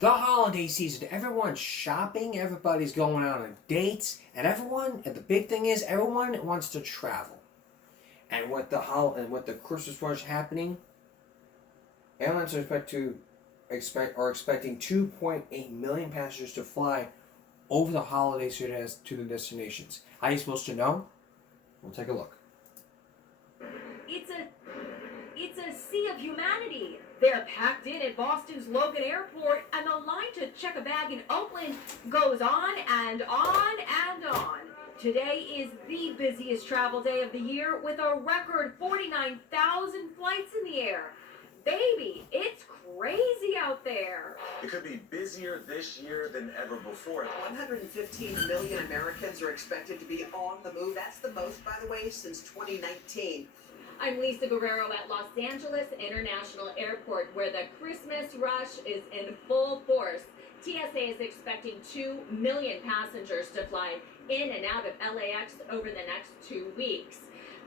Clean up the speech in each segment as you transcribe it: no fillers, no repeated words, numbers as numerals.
The holiday season, everyone's shopping, everybody's going out on dates, and the big thing is, everyone wants to travel. And with the Christmas rush happening, airlines are expecting 2.8 million passengers to fly over the holidays to the destinations. How are you supposed to know? We'll take a look. It's a sea of humanity. They're packed in at Boston's Logan Airport, and the line to check a bag in Oakland goes on and on and on. Today is the busiest travel day of the year, with a record 49,000 flights in the air. Baby, it's crazy out there. It could be busier this year than ever before. 115 million Americans are expected to be on the move. That's the most, by the way, since 2019. I'm Lisa Guerrero at Los Angeles International Airport, where the Christmas rush is in full force. TSA is expecting 2 million passengers to fly in and out of LAX over the next 2 weeks.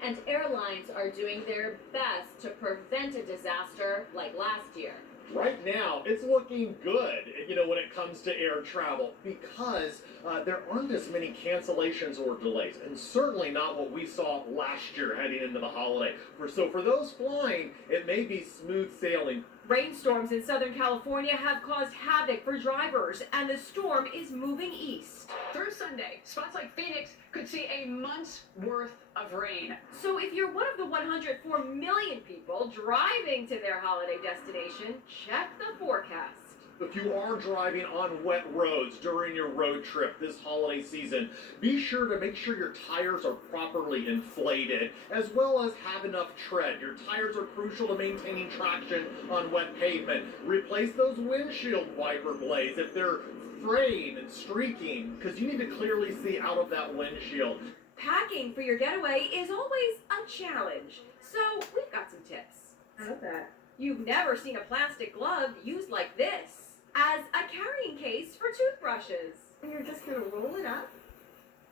And airlines are doing their best to prevent a disaster like last year. Right now, it's looking good, when it comes to air travel, because there aren't as many cancellations or delays, and certainly not what we saw last year heading into the holiday. So for those flying, it may be smooth sailing. Rainstorms in Southern California have caused havoc for drivers, and the storm is moving east. Through Sunday, spots like Phoenix could see a month's worth of rain. So if you're one of the 104 million people driving to their holiday destination, check the forecast. If you are driving on wet roads during your road trip this holiday season, be sure to make sure your tires are properly inflated, as well as have enough tread. Your tires are crucial to maintaining traction on wet pavement. Replace those windshield wiper blades if they're fraying and streaking, because you need to clearly see out of that windshield. Packing for your getaway is always a challenge, so we've got some tips. I love that. You've never seen a plastic glove used like this as a carrying case for toothbrushes. And you're just gonna roll it up,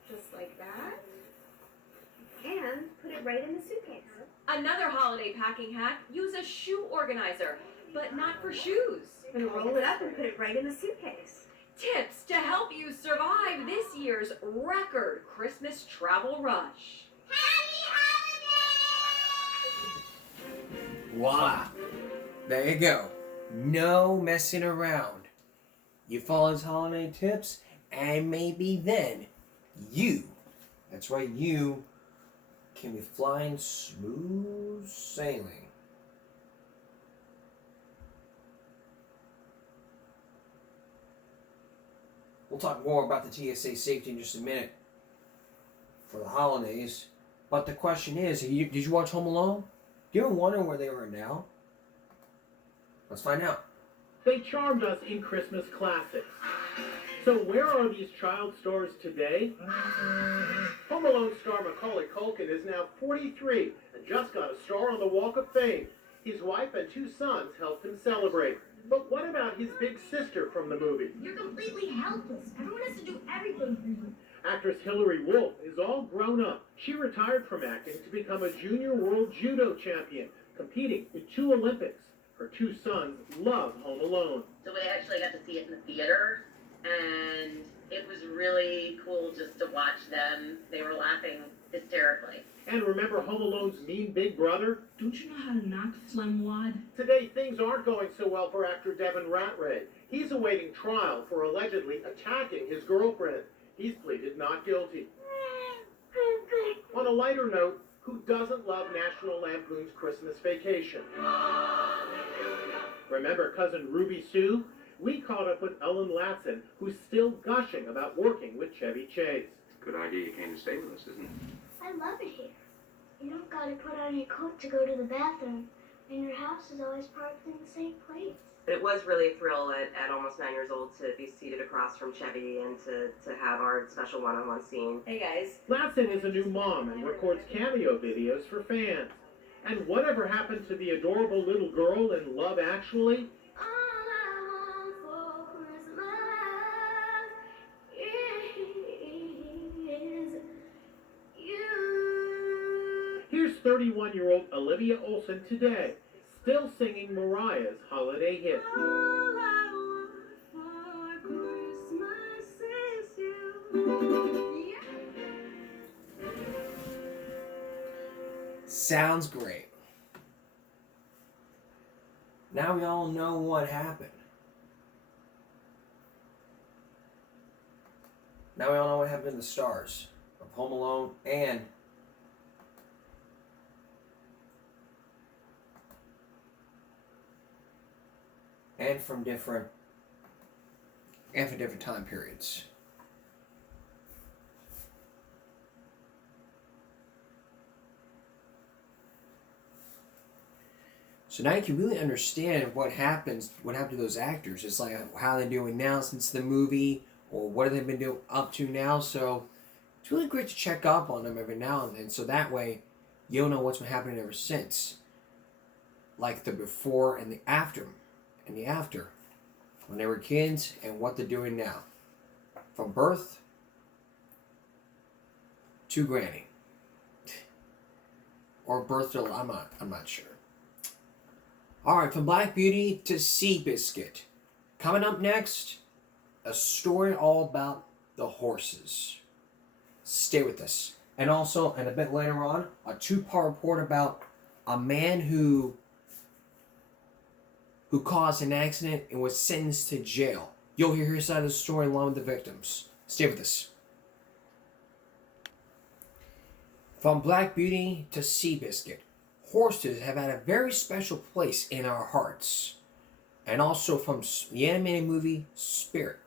just like that, and put it right in the suitcase. Another holiday packing hack, use a shoe organizer, but not for shoes. You're gonna roll it up and put it right in the suitcase. Tips to help you survive this year's record Christmas travel rush. Voila! There you go. No messing around. You follow his holiday tips, and maybe then that's right, you can be flying smooth sailing. We'll talk more about the TSA safety in just a minute for the holidays. But the question is, did you watch Home Alone? Do you ever wonder where they are now? Let's find out. They charmed us in Christmas classics. So where are these child stars today? Home Alone star Macaulay Culkin is now 43 and just got a star on the Walk of Fame. His wife and 2 sons helped him celebrate. But what about his big sister from the movie? You're completely helpless. Everyone has to do everything for you. Actress Hilary Wolf is all grown up. She retired from acting to become a junior world judo champion, competing in 2 Olympics. Her 2 sons love Home Alone. So we actually got to see it in the theater, and it was really cool just to watch them. They were laughing hysterically. And remember Home Alone's mean big brother? Don't you know how to knock phlegm wad? Today, things aren't going so well for actor Devin Ratray. He's awaiting trial for allegedly attacking his girlfriend. He's pleaded not guilty. On a lighter note, who doesn't love National Lampoon's Christmas Vacation? Remember cousin Ruby Sue? We caught up with Ellen Latson, who's still gushing about working with Chevy Chase. Good idea you came to stay with us, isn't it? I love it here. You don't gotta put on your coat to go to the bathroom, and your house is always parked in the same place. It was really a thrill at almost 9 years old to be seated across from Chevy and to have our special one-on-one scene. Hey guys. Latson is a new mom and records cameo videos for fans. And whatever happened to the adorable little girl in Love Actually? All I want for Christmas is you. Here's 31-year-old Olivia Olson today, still singing Mariah's holiday hit. All I want Sounds great. Now we all know what happened. Now we all know what happened to the stars of Home Alone and from different time periods. So now you can really understand what happened to those actors. It's like how they're doing now since the movie, or what have they been doing up to now. So it's really great to check up on them every now and then, so that way you'll know what's been happening ever since. Like the before and the after. When they were kids and what they're doing now. From birth to granny. Or birth to, I'm not sure. Alright, from Black Beauty to Seabiscuit. Coming up next, a story all about the horses. Stay with us. And also, and a bit later on, a two-part report about a man who caused an accident and was sentenced to jail. You'll hear his side of the story along with the victims. Stay with us. From Black Beauty to Seabiscuit. Horses have had a very special place in our hearts. And also from the animated movie Spirit.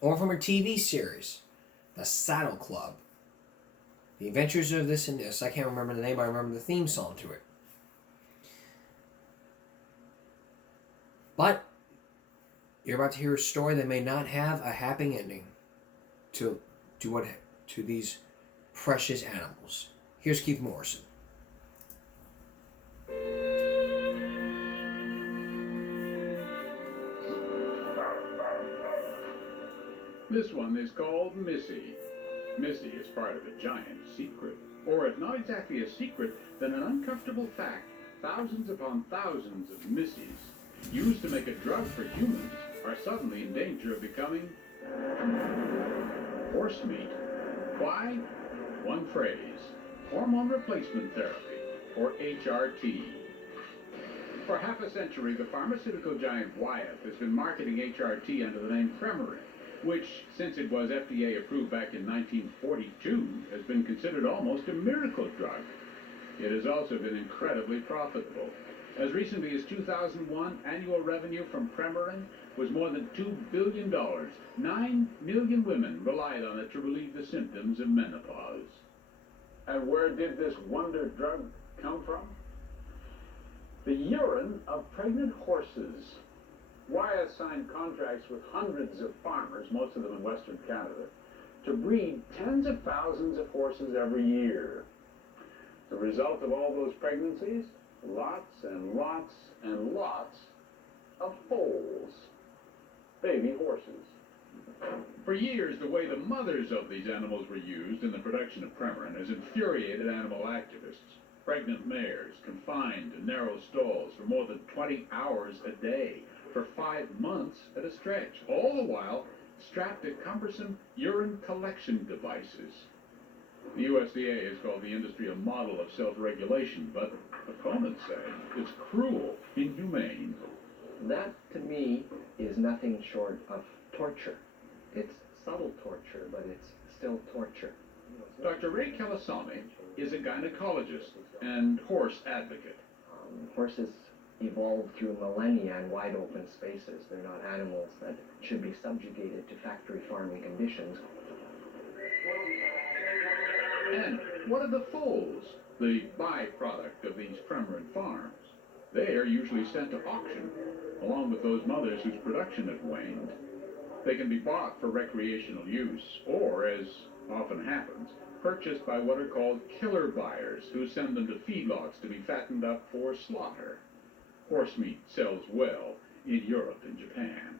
Or from a TV series, The Saddle Club. The Adventures of This and This. I can't remember the name, but I remember the theme song to it. But you're about to hear a story that may not have a happy ending to these precious animals. Here's Keith Morrison. This one is called Missy. Missy is part of a giant secret. Or if not exactly a secret, then an uncomfortable fact. Thousands upon thousands of Missies, used to make a drug for humans, are suddenly in danger of becoming horse meat. Why? One phrase: hormone replacement therapy, or HRT. For half a century, the pharmaceutical giant Wyeth has been marketing HRT under the name Premarin, which, since it was FDA approved back in 1942, has been considered almost a miracle drug. It has also been incredibly profitable. As recently as 2001, annual revenue from Premarin was more than $2 billion. 9 million women relied on it to relieve the symptoms of menopause. And where did this wonder drug come from? The urine of pregnant horses. Wyeth signed contracts with hundreds of farmers, most of them in Western Canada, to breed tens of thousands of horses every year. The result of all those pregnancies? Lots and lots and lots of foals. Baby horses. For years, the way the mothers of these animals were used in the production of Premarin has infuriated animal activists. Pregnant mares confined in narrow stalls for more than 20 hours a day, for 5 months at a stretch, all the while strapped to cumbersome urine collection devices. The USDA has called the industry a model of self-regulation, but opponents say it's cruel, inhumane. That, to me, is nothing short of torture. It's subtle torture, but it's still torture. Dr. Ray Kelasami is a gynecologist and horse advocate. Horses evolved through millennia in wide open spaces. They're not animals that should be subjugated to factory farming conditions. And what of the foals, the byproduct of these Premarin farms? They are usually sent to auction, along with those mothers whose production has waned. They can be bought for recreational use, or, as often happens, purchased by what are called killer buyers, who send them to feedlots to be fattened up for slaughter. Horse meat sells well in Europe and Japan.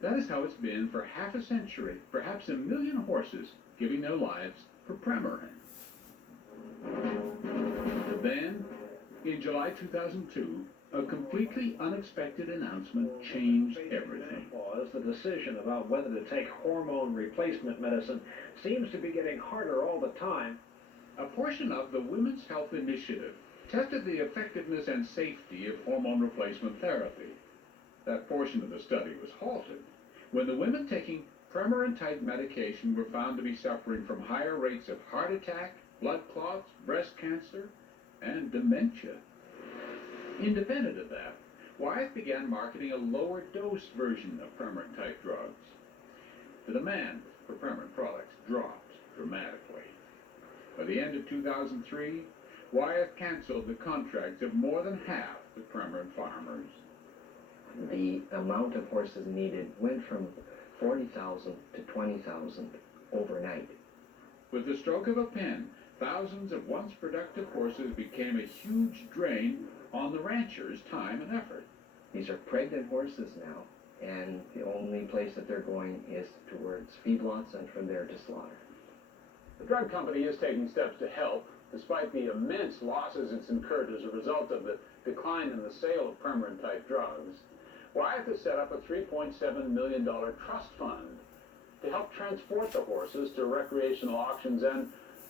That is how it's been for half a century, perhaps 1 million horses giving their lives for Premarin. Then, in July 2002, a completely unexpected announcement changed everything. The decision about whether to take hormone replacement medicine seems to be getting harder all the time. a portion of the Women's Health Initiative tested the effectiveness and safety of hormone replacement therapy. That portion of the study was halted when the women taking Premarin-type medication were found to be suffering from higher rates of heart attack, blood clots, breast cancer, and dementia. Independent of that, Wyeth began marketing a lower dose version of Premarin-type drugs. The demand for Premarin products dropped dramatically. By the end of 2003, Wyeth canceled the contracts of more than half the Premarin farmers. The amount of horses needed went from 40,000 to 20,000 overnight. With the stroke of a pen, thousands of once productive horses became a huge drain on the ranchers' time and effort. These are pregnant horses now, and the only place that they're going is towards feedlots and from there to slaughter. The drug company is taking steps to help, despite the immense losses it's incurred as a result of the decline in the sale of Premarin-type drugs. Wyeth has set up a $3.7 million trust fund to help transport the horses to recreational auctions and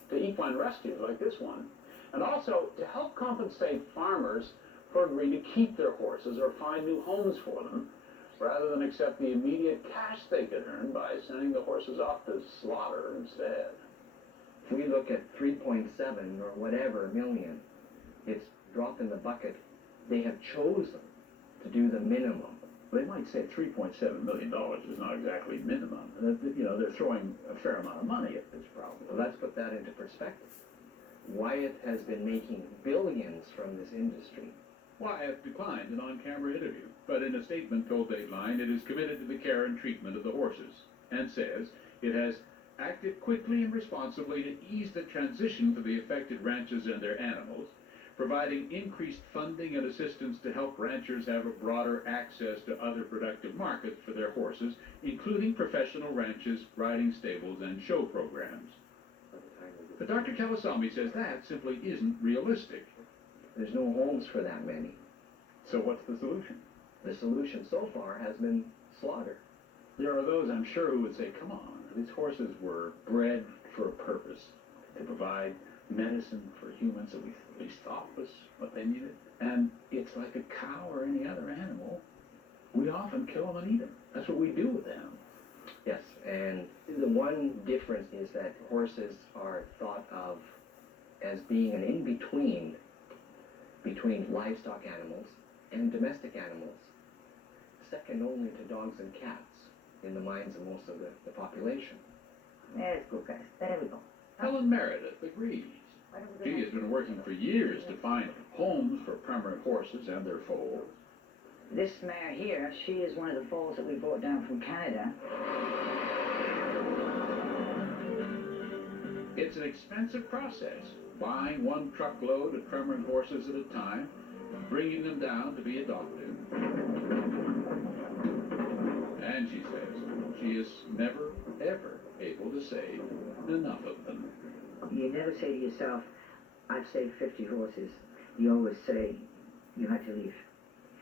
to equine rescues like this one, and also to help compensate farmers who agreeing to keep their horses or find new homes for them, rather than accept the immediate cash they could earn by sending the horses off to slaughter instead. If we look at 3.7 or whatever million, it's drop in the bucket. They have chosen to do the minimum. They might say $3.7 million is not exactly minimum. You know, they're throwing a fair amount of money at this problem. Well, let's put that into perspective. Wyeth has been making billions from this industry. Wyeth declined an on-camera interview, but in a statement told Dateline it is committed to the care and treatment of the horses, and says it has acted quickly and responsibly to ease the transition for the affected ranches and their animals, providing increased funding and assistance to help ranchers have a broader access to other productive markets for their horses, including professional ranches, riding stables, and show programs. But Dr. Kalasami says that simply isn't realistic. There's no homes for that many. So what's the solution? The solution so far has been slaughter. There are those, I'm sure, who would say, come on, these horses were bred for a purpose, to provide medicine for humans that we at least thought was what they needed. And it's like a cow or any other animal. We often kill them and eat them. That's what we do with them. Yes, and the one difference is that horses are thought of as being an in-between between livestock animals and domestic animals, second only to dogs and cats in the minds of most of the population. There's good, guys. There we go. Helen Meredith agrees. She has been working for years to find homes for Premarin horses and their foals. This mare here, she is one of the foals that we brought down from Canada. It's an expensive process, buying one truckload of Premarin horses at a time, bringing them down to be adopted. And she says she is never, ever able to save enough of them. You never say to yourself, I've saved 50 horses. You always say, you had to leave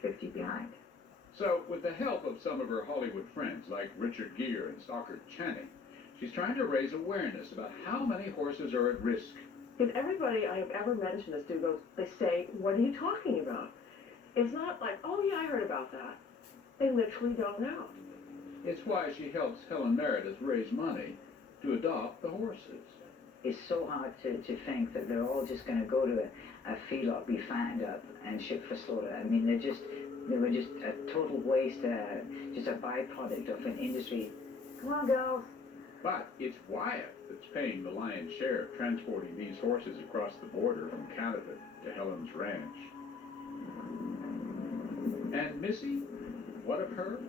50 behind. So, with the help of some of her Hollywood friends like Richard Gere and Stockard Channing, she's trying to raise awareness about how many horses are at risk. If everybody I have ever mentioned this to goes, they say, what are you talking about? It's not like, oh yeah, I heard about that. They literally don't know. It's why she helps Helen Meredith raise money to adopt the horses. It's so hard to think that they're all just going to go to a feedlot, be fattened up, and shipped for slaughter. I mean, they were just a total waste, just a byproduct of an industry. Come on, girls. But it's Wyeth that's paying the lion's share of transporting these horses across the border from Canada to Helen's ranch. And Missy, what of her?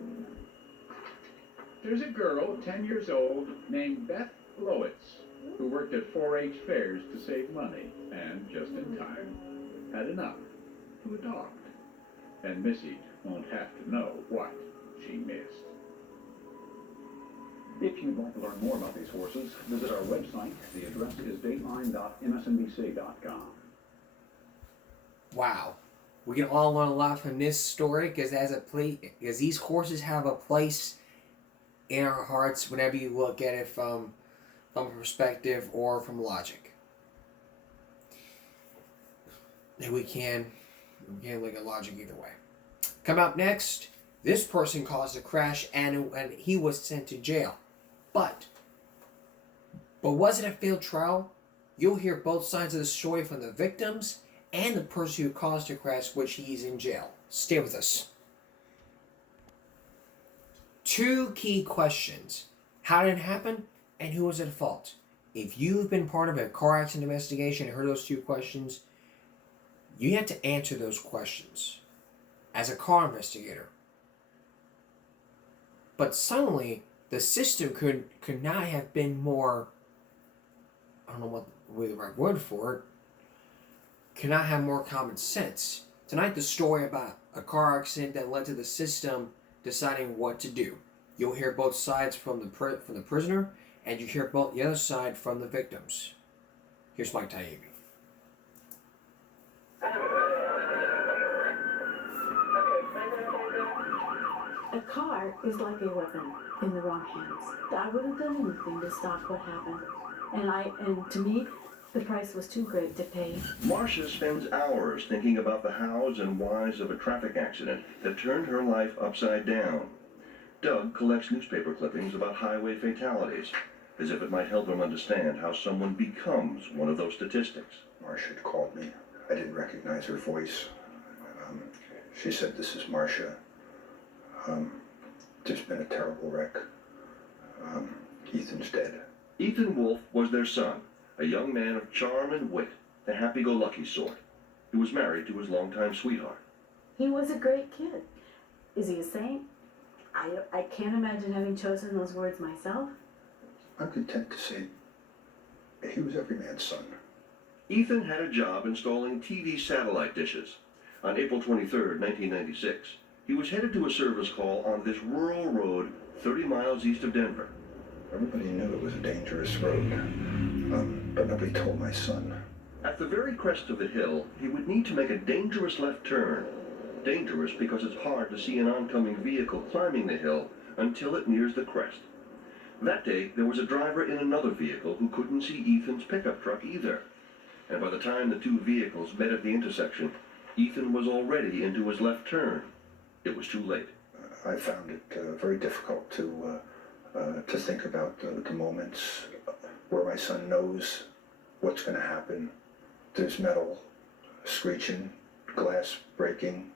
There's a girl, 10 years old, named Beth Lowitz, who worked at 4-H fairs to save money, and just in time, had enough to adopt. And Missy won't have to know what she missed. If you'd like to learn more about these horses, visit our website. The address is dateline.msnbc.com. Wow. We can all learn a lot from this story because these horses have a place in our hearts whenever you look at it from a perspective or from logic. And we can't look at logic either way. Come up next, this person caused a crash and he was sent to jail. But was it a failed trial? You'll hear both sides of the story from the victims and the person who caused the crash, which he's in jail. Stay with us. 2 key questions. How did it happen? And who was at fault? If you've been part of a car accident investigation and heard those 2 questions, you have to answer those questions as a car investigator. But suddenly, the system could not have been more, I don't know what the right word for it, could not have more common sense. Tonight, the story about a car accident that led to the system deciding what to do. You'll hear both sides from the prisoner, and you hear both the other side from the victims. Here's Mike Taibbi. A car is like a weapon in the wrong hands. I would have done anything to stop what happened. And to me, the price was too great to pay. Marcia spends hours thinking about the hows and whys of a traffic accident that turned her life upside down. Doug collects newspaper clippings about highway fatalities, as if it might help him understand how someone becomes one of those statistics. Marcia had called me. I didn't recognize her voice. She said, "This is Marcia. There's been a terrible wreck. Ethan's dead." Ethan Wolf was their son, a young man of charm and wit, the happy-go-lucky sort. He was married to his longtime sweetheart. He was a great kid. Is he a saint? I can't imagine having chosen those words myself. I'm content to say he was every man's son. Ethan had a job installing TV satellite dishes. On April 23, 1996, he was headed to a service call on this rural road 30 miles east of Denver. Everybody knew it was a dangerous road, but nobody told my son. At the very crest of the hill, he would need to make a dangerous left turn. Dangerous because it's hard to see an oncoming vehicle climbing the hill until it nears the crest. That day, there was a driver in another vehicle who couldn't see Ethan's pickup truck either. And by the time the 2 vehicles met at the intersection, Ethan was already into his left turn. It was too late. I found it very difficult to think about the moments where my son knows what's going to happen. There's metal screeching, glass breaking,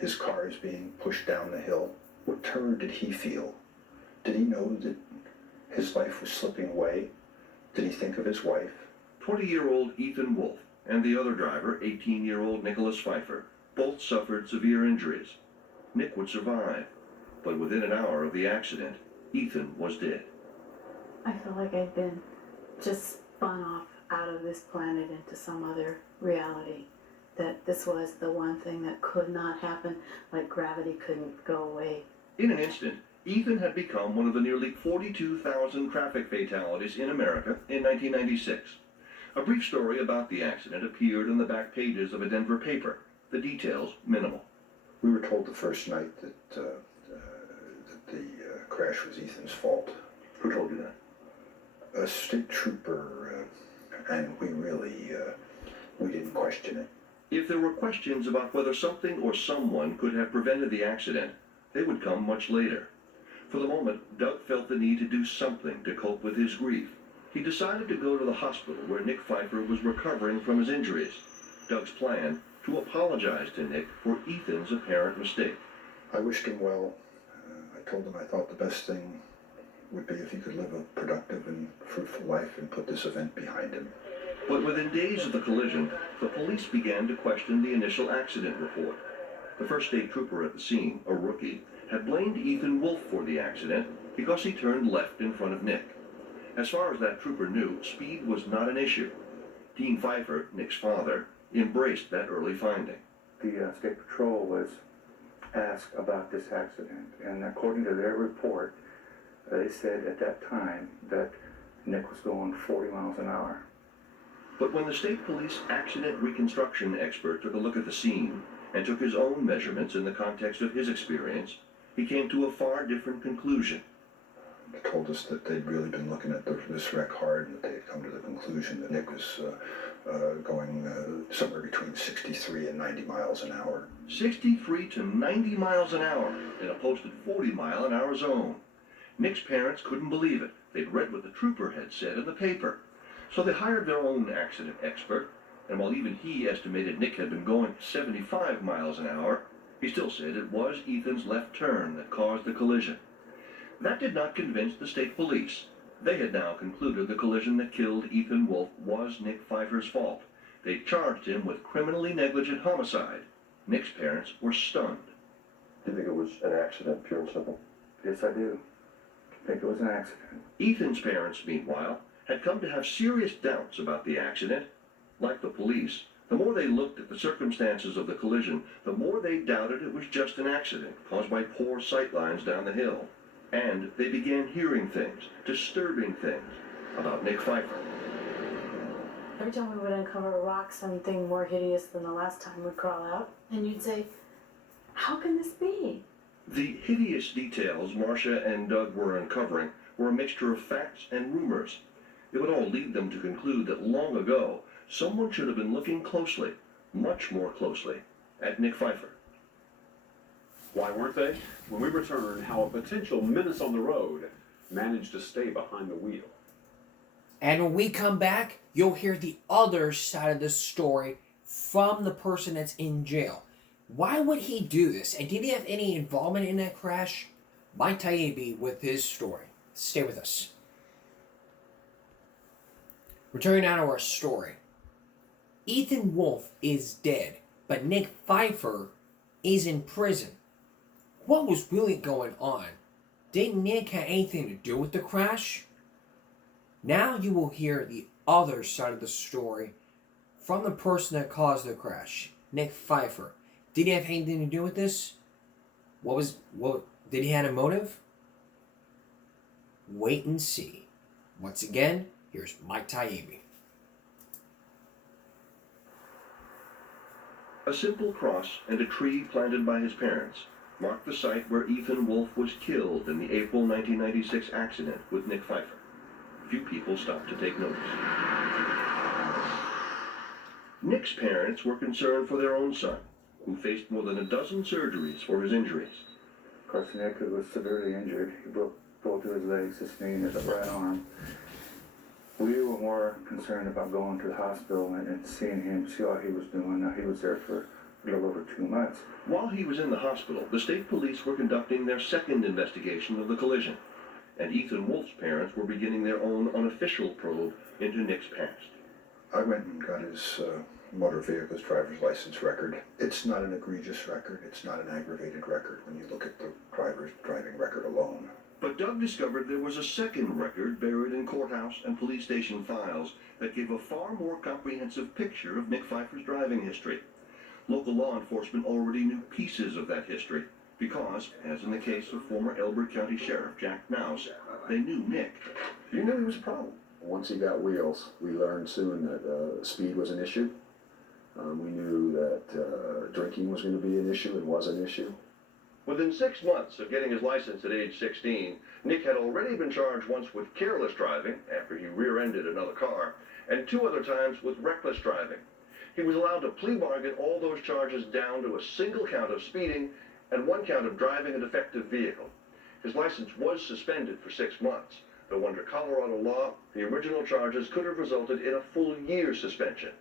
his car is being pushed down the hill. What terror did he feel? Did he know that his life was slipping away? Did he think of his wife? 20-year-old Ethan Wolf and the other driver, 18-year-old Nicholas Pfeiffer, both suffered severe injuries. Nick would survive, but within an hour of the accident, Ethan was dead. I feel like I'd been just spun off out of this planet into some other reality. That this was the one thing that could not happen, like gravity couldn't go away. In an instant, Ethan had become one of the nearly 42,000 traffic fatalities in America in 1996. A brief story about the accident appeared in the back pages of a Denver paper, the details minimal. We were told the first night that the crash was Ethan's fault. Who told you that? A state trooper, and we didn't question it. If there were questions about whether something or someone could have prevented the accident, they would come much later. For the moment, Doug felt the need to do something to cope with his grief. He decided to go to the hospital where Nick Pfeiffer was recovering from his injuries. Doug's plan, to apologize to Nick for Ethan's apparent mistake. I wished him well. I told him I thought the best thing would be if he could live a productive and fruitful life and put this event behind him. But within days of the collision, the police began to question the initial accident report. The first state trooper at the scene, a rookie, had blamed Ethan Wolf for the accident because he turned left in front of Nick. As far as that trooper knew, speed was not an issue. Dean Pfeiffer, Nick's father, embraced that early finding. The State Patrol was asked about this accident, and according to their report, they said at that time that Nick was going 40 miles an hour. But when the state police accident reconstruction expert took a look at the scene and took his own measurements in the context of his experience, he came to a far different conclusion. told us that they'd really been looking at this wreck hard, and that they had come to the conclusion that Nick was going somewhere between 63 and 90 miles an hour. 63 to 90 miles an hour in a posted 40-mile-an-hour zone. Nick's parents couldn't believe it. They'd read what the trooper had said in the paper. So they hired their own accident expert, and while even he estimated Nick had been going 75 miles an hour, he still said it was Ethan's left turn that caused the collision. That did not convince the state police. They had now concluded the collision that killed Ethan Wolf was Nick Pfeiffer's fault. They charged him with criminally negligent homicide. Nick's parents were stunned. Do you think it was an accident, pure and simple? Yes, I do. I think it was an accident. Ethan's parents, meanwhile, had come to have serious doubts about the accident. Like the police, the more they looked at the circumstances of the collision, the more they doubted it was just an accident caused by poor sightlines down the hill. And they began hearing things, disturbing things, about Nick Pfeiffer. Every time we would uncover a rock, something more hideous than the last time would crawl out, and you'd say, how can this be? The hideous details Marcia and Doug were uncovering were a mixture of facts and rumors. It would all lead them to conclude that long ago, someone should have been looking closely, much more closely, at Nick Pfeiffer. Why weren't they? When we return, how a potential menace on the road managed to stay behind the wheel. And when we come back, you'll hear the other side of the story from the person that's in jail. Why would he do this? And did he have any involvement in that crash? Mike Taibbi with his story. Stay with us. Returning now to our story. Ethan Wolf is dead, but Nick Pfeiffer is in prison. What was really going on? Did Nick have anything to do with the crash? Now you will hear the other side of the story from the person that caused the crash, Nick Pfeiffer. Did he have anything to do with this? Did he have a motive? Wait and see. Once again, here's Mike Taibbi. A simple cross and a tree planted by his parents marked the site where Ethan Wolf was killed in the April 1996 accident with Nick Pfeiffer. Few people stopped to take notice. Nick's parents were concerned for their own son, who faced more than a dozen surgeries for his injuries. Of course, Nick was severely injured. He broke both of his legs, his knee, and his right arm. We were more concerned about going to the hospital and seeing him, see how he was doing. Now, he was there for a little over 2 months. While he was in the hospital, the state police were conducting their second investigation of the collision, and Ethan Wolf's parents were beginning their own unofficial probe into Nick's past. I went and got his motor vehicle's driver's license record. It's not an egregious record. It's not an aggravated record when you look at the driver's driving record alone. But Doug discovered there was a second record buried in courthouse and police station files that gave a far more comprehensive picture of Nick Pfeiffer's driving history. Local law enforcement already knew pieces of that history because, as in the case of former Elbert County Sheriff Jack Knauss, they knew Nick. You knew he was a problem. Once he got wheels, we learned soon that speed was an issue. We knew that drinking was going to be an issue and was an issue. Within 6 months of getting his license at age 16, Nick had already been charged once with careless driving, after he rear-ended another car, and 2 other times with reckless driving. He was allowed to plea bargain all those charges down to a single count of speeding and 1 count of driving a defective vehicle. His license was suspended for 6 months, though under Colorado law, the original charges could have resulted in a full year suspension.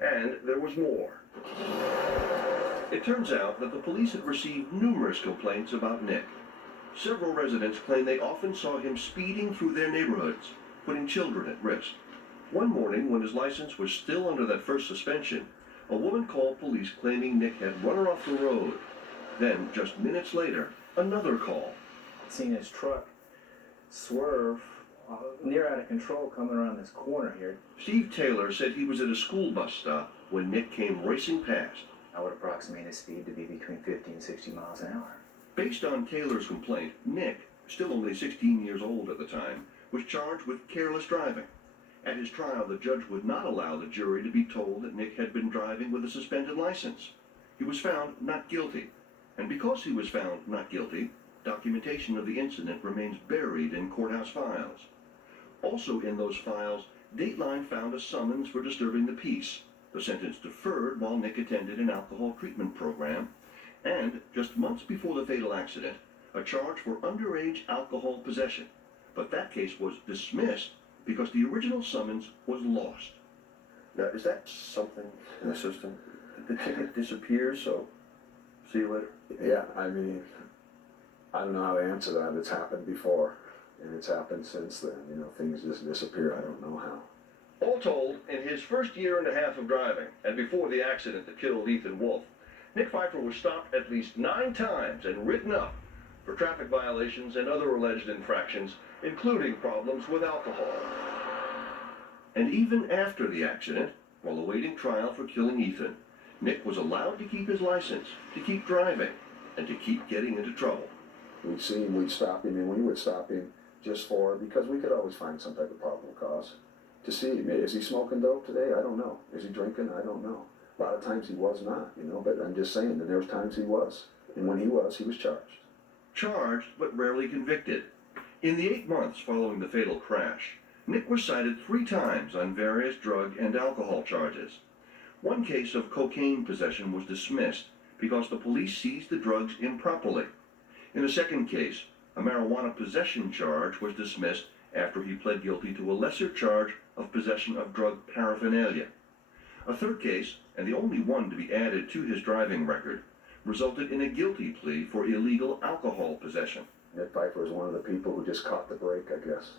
And there was more. It turns out that the police had received numerous complaints about Nick. Several residents claim they often saw him speeding through their neighborhoods, putting children at risk. One morning, when his license was still under that first suspension, a woman called police claiming Nick had run her off the road. Then, just minutes later, another call. Seen his truck swerve near out of control coming around this corner here. Steve Taylor said he was at a school bus stop when Nick came racing past. I would approximate his speed to be between 50 and 60 miles an hour. Based on Taylor's complaint, Nick, still only 16 years old at the time, was charged with careless driving. At his trial, the judge would not allow the jury to be told that Nick had been driving with a suspended license. He was found not guilty. And because he was found not guilty, documentation of the incident remains buried in courthouse files. Also in those files, Dateline found a summons for disturbing the peace, the sentence deferred while Nick attended an alcohol treatment program, and, just months before the fatal accident, a charge for underage alcohol possession. But that case was dismissed because the original summons was lost. Now, is that something in the system? Did the ticket disappear, so see you later? Yeah, I mean, I don't know how to answer that. It's happened before, and it's happened since then. You know, things just disappear. I don't know how. All told, in his first year and a half of driving, and before the accident that killed Ethan Wolf, Nick Pfeiffer was stopped at least 9 times and written up for traffic violations and other alleged infractions, including problems with alcohol. And even after the accident, while awaiting trial for killing Ethan, Nick was allowed to keep his license, to keep driving, and to keep getting into trouble. We'd see him, we'd stop him, and we would stop him just because we could always find some type of probable cause. To see him, is he smoking dope today? I don't know. Is he drinking? I don't know. A lot of times he was not, you know, but I'm just saying that there was times he was. And when he was charged. Charged, but rarely convicted. In the 8 months following the fatal crash, Nick was cited 3 times on various drug and alcohol charges. One case of cocaine possession was dismissed because the police seized the drugs improperly. In a second case, a marijuana possession charge was dismissed after he pled guilty to a lesser charge of possession of drug paraphernalia. A third case, and the only one to be added to his driving record, resulted in a guilty plea for illegal alcohol possession. Nick Pfeiffer was one of the people who just caught the break, I guess,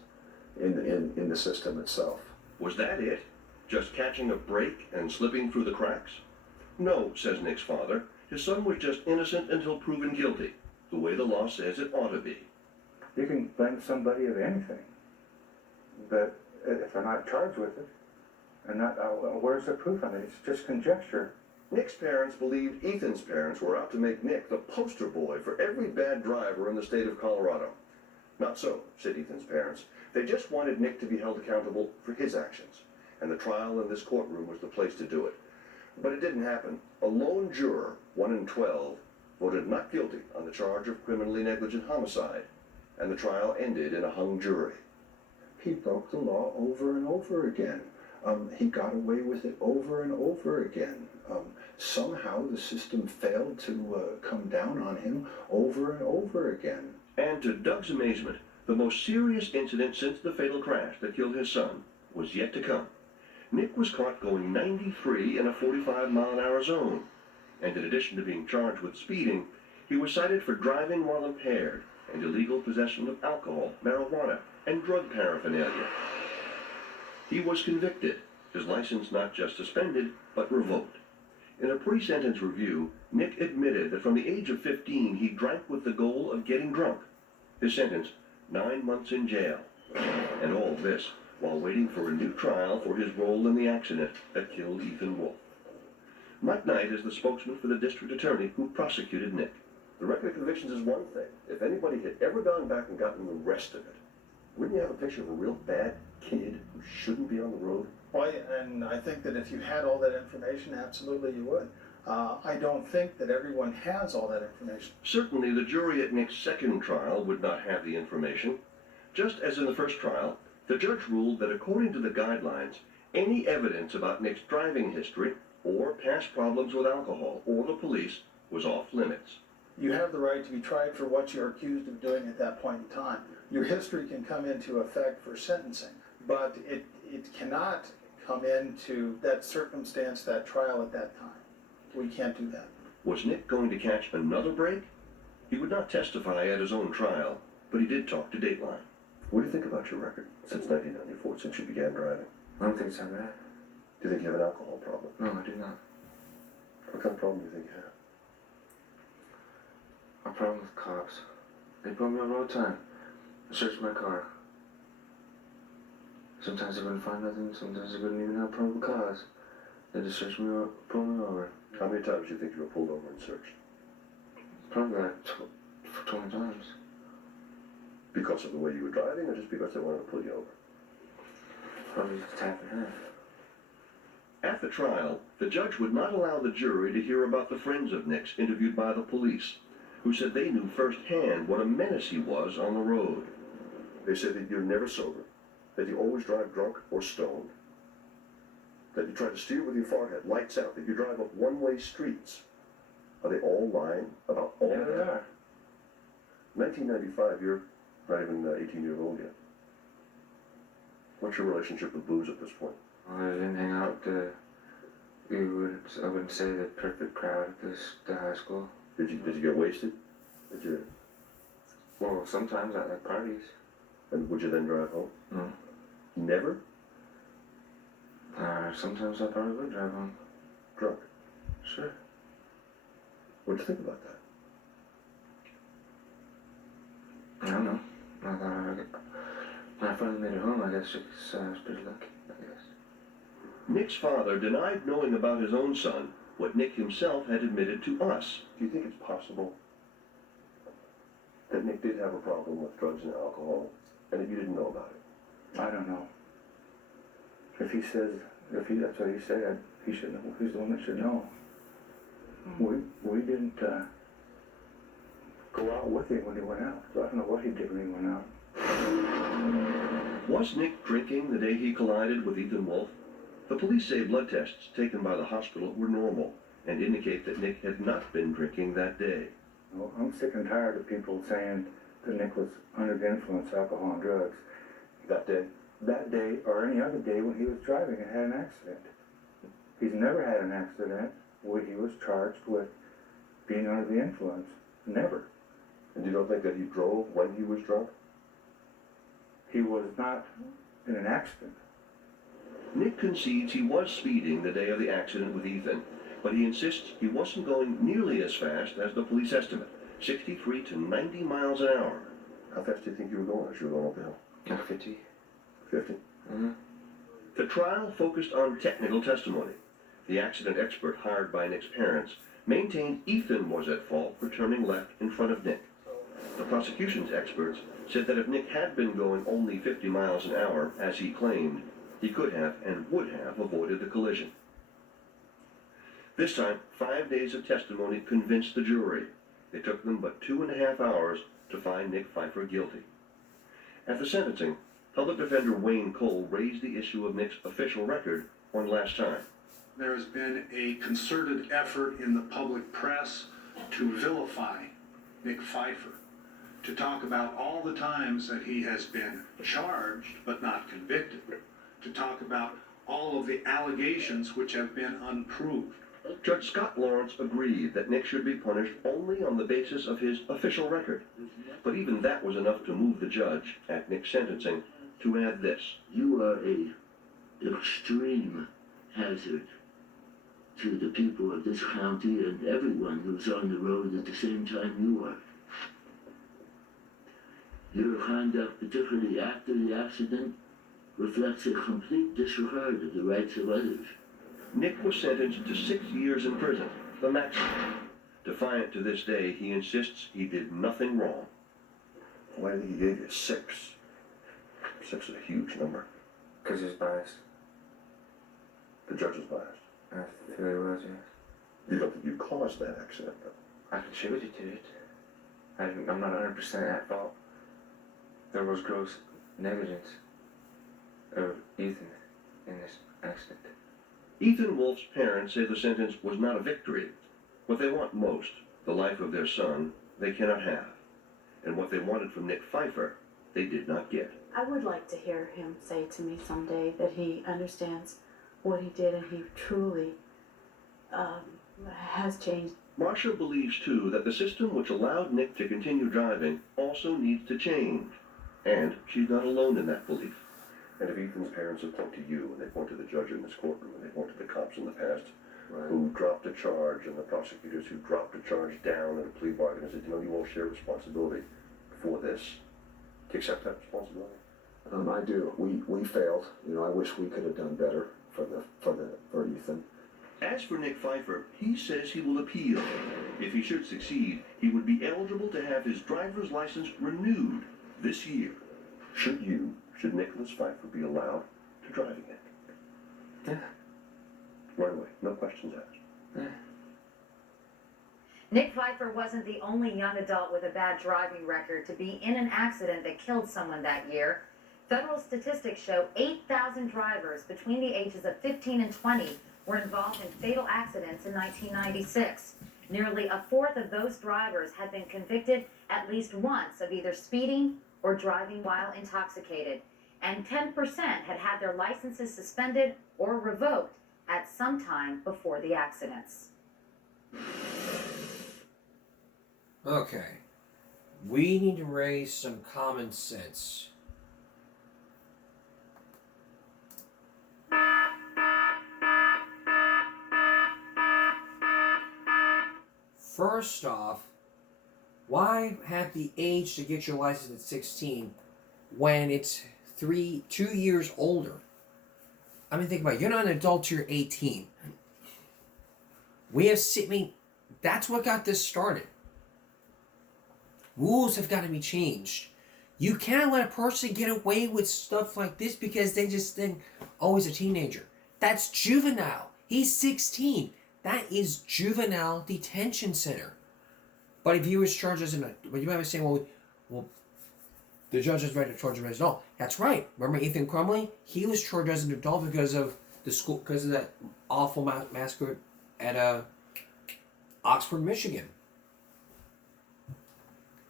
in the system itself. Was that it? Just catching a break and slipping through the cracks? No, says Nick's father. His son was just innocent until proven guilty, the way the law says it ought to be. You can blame somebody of anything, but if they're not charged with it, and not, where's the proof on it? It's just conjecture. Nick's parents believed Ethan's parents were out to make Nick the poster boy for every bad driver in the state of Colorado. Not so, said Ethan's parents. They just wanted Nick to be held accountable for his actions, and the trial in this courtroom was the place to do it. But it didn't happen. A lone juror, 1 in 12, voted not guilty on the charge of criminally negligent homicide, and the trial ended in a hung jury. He broke the law over and over again. He got away with it over and over again. Somehow the system failed to come down on him over and over again. And to Doug's amazement, the most serious incident since the fatal crash that killed his son was yet to come. Nick was caught going 93 in a 45-mile-an-hour zone, and in addition to being charged with speeding, he was cited for driving while impaired and illegal possession of alcohol, marijuana, and drug paraphernalia. He was convicted, his license not just suspended, but revoked. In a pre-sentence review, Nick admitted that from the age of 15 he drank with the goal of getting drunk. His sentence, 9 months in jail. And all this while waiting for a new trial for his role in the accident that killed Ethan Wolf. Mike Knight is the spokesman for the district attorney who prosecuted Nick. The record of convictions is one thing. If anybody had ever gone back and gotten the rest of it, wouldn't you have a picture of a real bad kid who shouldn't be on the road? Well, and I think that if you had all that information, absolutely you would. I don't think that everyone has all that information. Certainly the jury at Nick's second trial would not have the information. Just as in the first trial, the judge ruled that according to the guidelines, any evidence about Nick's driving history or past problems with alcohol or the police was off limits. You have the right to be tried for what you're accused of doing at that point in time. Your history can come into effect for sentencing, but it cannot come into that circumstance, that trial at that time. We can't do that. Was Nick going to catch another break? He would not testify at his own trial, but he did talk to Dateline. What do you think about your record since 1994, since you began driving? I don't think it's that bad. Do you think you have an alcohol problem? No, I do not. What kind of problem do you think you have? A problem with cops. They put me on road time. They searched my car. Sometimes they wouldn't find nothing, sometimes they wouldn't even have probable cause. They just searched me or pulled me over. How many times do you think you were pulled over and searched? Probably like 20 times. Because of the way you were driving, or just because they wanted to pull you over? Probably just half and half. At the trial, the judge would not allow the jury to hear about the friends of Nick's interviewed by the police. who said they knew firsthand what a menace he was on the road. They said that you're never sober, that you always drive drunk or stoned, that you try to steer with your forehead, lights out, that you drive up one-way streets. Are they all lying about all Yeah, they that? are. 1995, you're not even 18 years old yet. What's your relationship with booze at this point? I didn't hang out with I wouldn't say the perfect crowd at the high school. Did you get wasted? Did you? Well, sometimes at like parties. And would you then drive home? No. Never? Sometimes I probably would drive home. Drunk? Sure. What'd you think about that? I don't know. I thought when I finally made it home, I guess I was pretty lucky, I guess. Nick's father denied knowing about his own son what Nick himself had admitted to us. Do you think it's possible that Nick did have a problem with drugs and alcohol, and that you didn't know about it? I don't know. If that's what he said, he should know. He's the one that should know. We didn't go out with him when he went out, so I don't know what he did when he went out. Was Nick drinking the day he collided with Ethan Wolf? The police say blood tests taken by the hospital were normal and indicate that Nick had not been drinking that day. Well, I'm sick and tired of people saying that Nick was under the influence of alcohol and drugs. That day? That day or any other day when he was driving and had an accident. He's never had an accident where he was charged with being under the influence. Never. And you don't think that he drove when he was drunk? He was not in an accident. Nick concedes he was speeding the day of the accident with Ethan, but he insists he wasn't going nearly as fast as the police estimate, 63 to 90 miles an hour. How fast do you think you were going as you were going up the hill? Like 50. 50? Mm-hmm. The trial focused on technical testimony. The accident expert hired by Nick's parents maintained Ethan was at fault for turning left in front of Nick. The prosecution's experts said that if Nick had been going only 50 miles an hour, as he claimed, he could have and would have avoided the collision. This time, 5 days of testimony convinced the jury. It took them but 2.5 hours to find Nick Pfeiffer guilty. At the sentencing, public defender Wayne Cole raised the issue of Nick's official record one last time. There has been a concerted effort in the public press to vilify Nick Pfeiffer, to talk about all the times that he has been charged but not convicted, to talk about all of the allegations which have been unproved. Judge Scott Lawrence agreed that Nick should be punished only on the basis of his official record. But even that was enough to move the judge, at Nick's sentencing, to add this. You are an extreme hazard to the people of this county and everyone who's on the road at the same time you are. Your conduct, particularly after the accident, reflects a complete disregard of the rights of others. Nick was sentenced to 6 years in prison, the maximum. Defiant to this day, he insists he did nothing wrong. Why do you think he gave you 6? 6 is a huge number. Because he's biased. The judge was biased. I feel he was, yes. You don't think you caused that accident, though? I contributed to it. I'm not 100% at fault. There was gross negligence of Ethan in this accident. Ethan Wolf's parents say the sentence was not a victory. What they want most, the life of their son, they cannot have. And what they wanted from Nick Pfeiffer, they did not get. I would like to hear him say to me someday that he understands what he did and he truly has changed. Marcia believes, too, that the system which allowed Nick to continue driving also needs to change. And she's not alone in that belief. And if Ethan's parents have pointed to you, and they point to the judge in this courtroom, and they point to the cops in the past who dropped a charge, and the prosecutors who dropped a charge down in a plea bargain and said, you won't share responsibility for this. Do you accept that responsibility? I do. We failed. I wish we could have done better for Ethan. As for Nick Pfeiffer, he says he will appeal. If he should succeed, he would be eligible to have his driver's license renewed this year. Should Nicholas Pfeiffer be allowed to drive again? Yeah. Right away. No questions asked. Yeah. Nick Pfeiffer wasn't the only young adult with a bad driving record to be in an accident that killed someone that year. Federal statistics show 8,000 drivers between the ages of 15 and 20 were involved in fatal accidents in 1996. Nearly a fourth of those drivers had been convicted at least once of either speeding or driving while intoxicated, and 10% had had their licenses suspended or revoked at some time before the accidents. Okay. We need to raise some common sense. First off, why have the age to get your license at 16 when it's 2 years older? I mean, think about it. You're not an adult till you're 18. That's what got this started. Rules have got to be changed. You can't let a person get away with stuff like this because they just think, oh, he's a teenager. That's juvenile. He's 16. That is juvenile detention center. But if he was charged as an adult, but you might be saying, well, the judge is right to charge him as an adult. That's right. Remember Ethan Crumley? He was charged as an adult because of that awful massacre at Oxford, Michigan.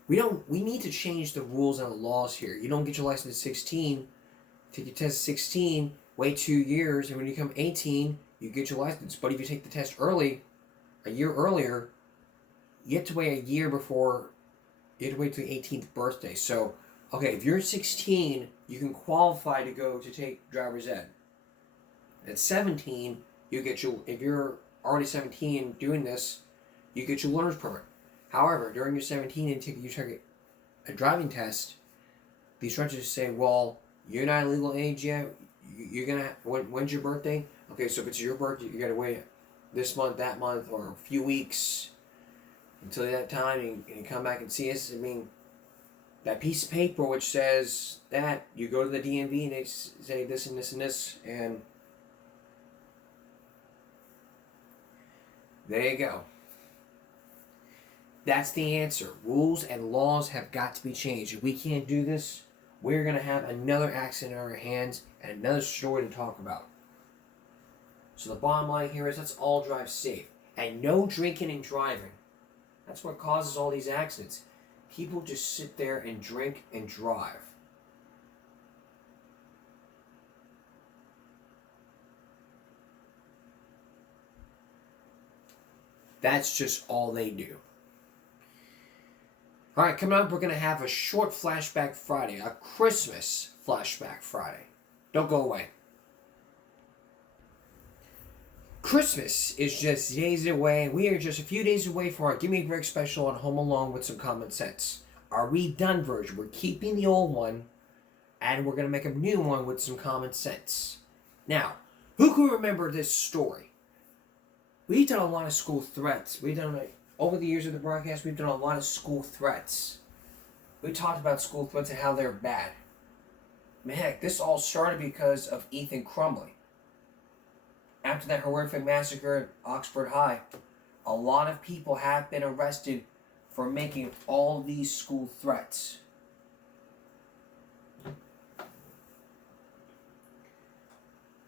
We need to change the rules and the laws here. You don't get your license at 16, take your test at 16, wait 2 years, and when you become 18, you get your license. But if you take the test early, a year earlier, you have to wait a year before, you have to wait till the 18th birthday. So, okay, if you're 16, you can qualify to go to take driver's ed. At 17, if you're already 17 doing this, you get your learner's permit. However, during your 17 and you take a driving test, the instructors say, well, you're not legal age yet. You're going to, when's your birthday? Okay, so if it's your birthday, you got to wait this month, that month, or a few weeks until that time, and you come back and see us. I mean, that piece of paper which says that, you go to the DMV and they say this and this and this, and there you go. That's the answer. Rules and laws have got to be changed. If we can't do this, we're going to have another accident in our hands and another story to talk about. So the bottom line here is, let's all drive safe. And no drinking and driving. That's what causes all these accidents. People just sit there and drink and drive. That's just all they do. Alright, coming up, we're going to have a short Flashback Friday. A Christmas Flashback Friday. Don't go away. Christmas is just days away, and we are just a few days away from our Give Me a Break special on Home Alone with some common sense. Our redone version. We're keeping the old one, and we're going to make a new one with some common sense. Now, who can remember this story? We've done a lot of school threats. Over the years of the broadcast, we've done a lot of school threats. We talked about school threats and how they're bad. I mean, heck, this all started because of Ethan Crumley. After that horrific massacre at Oxford High, a lot of people have been arrested for making all these school threats.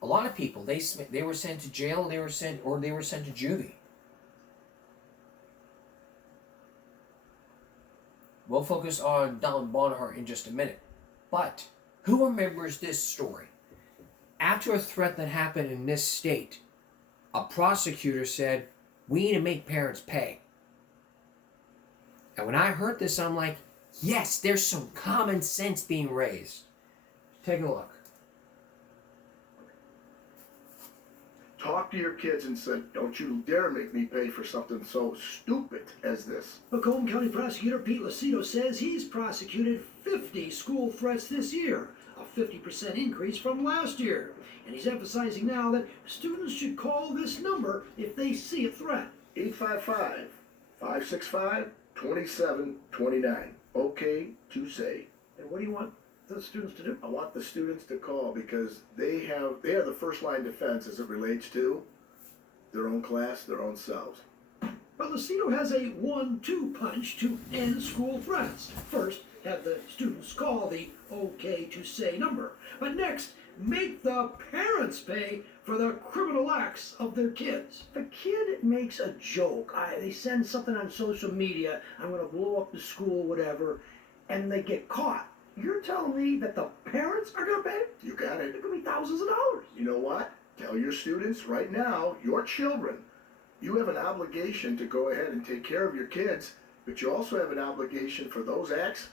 A lot of people, they were sent to jail, they were sent to juvie. We'll focus on Don Bonhart in just a minute. But who remembers this story? After a threat that happened in this state, a prosecutor said, we need to make parents pay. And when I heard this, I'm like, yes, there's some common sense being raised. Take a look. Talk to your kids and said, don't you dare make me pay for something so stupid as this. Macomb County Prosecutor Pete Lucido says he's prosecuted 50 school threats this year, a 50% increase from last year. And he's emphasizing now that students should call this number if they see a threat. 855-565-2729. Okay to say. And what do you want the students to do? I want the students to call because they are the first line defense as it relates to their own class, their own selves. But Lucido has a 1-2 punch to end school threats. First, have the students call the OK to say number. But next, make the parents pay for the criminal acts of their kids. If a kid makes a joke, they send something on social media, I'm going to blow up the school, whatever, and they get caught. You're telling me that the parents are going to pay? You got it. It could be thousands of dollars. You know what? Tell your students right now, your children, you have an obligation to go ahead and take care of your kids, but you also have an obligation for those acts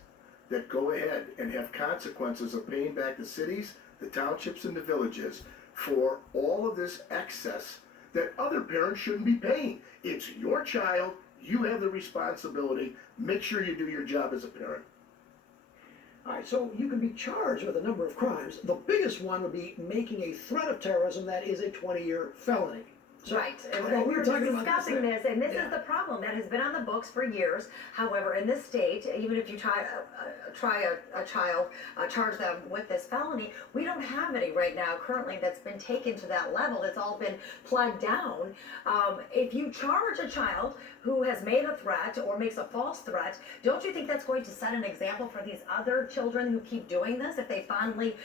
that go ahead and have consequences of paying back the cities, the townships, and the villages for all of this excess that other parents shouldn't be paying. It's your child. You have the responsibility. Make sure you do your job as a parent. All right, so you can be charged with a number of crimes. The biggest one would be making a threat of terrorism that is a 20-year felony. So, right. well, we were talking about discussing this, and this yeah. is the problem that has been on the books for years. However, in this state, even if you charge them with this felony, we don't have any right now currently that's been taken to that level. It's all been plugged down. If you charge a child who has made a threat or makes a false threat, don't you think that's going to set an example for these other children who keep doing this? If they finally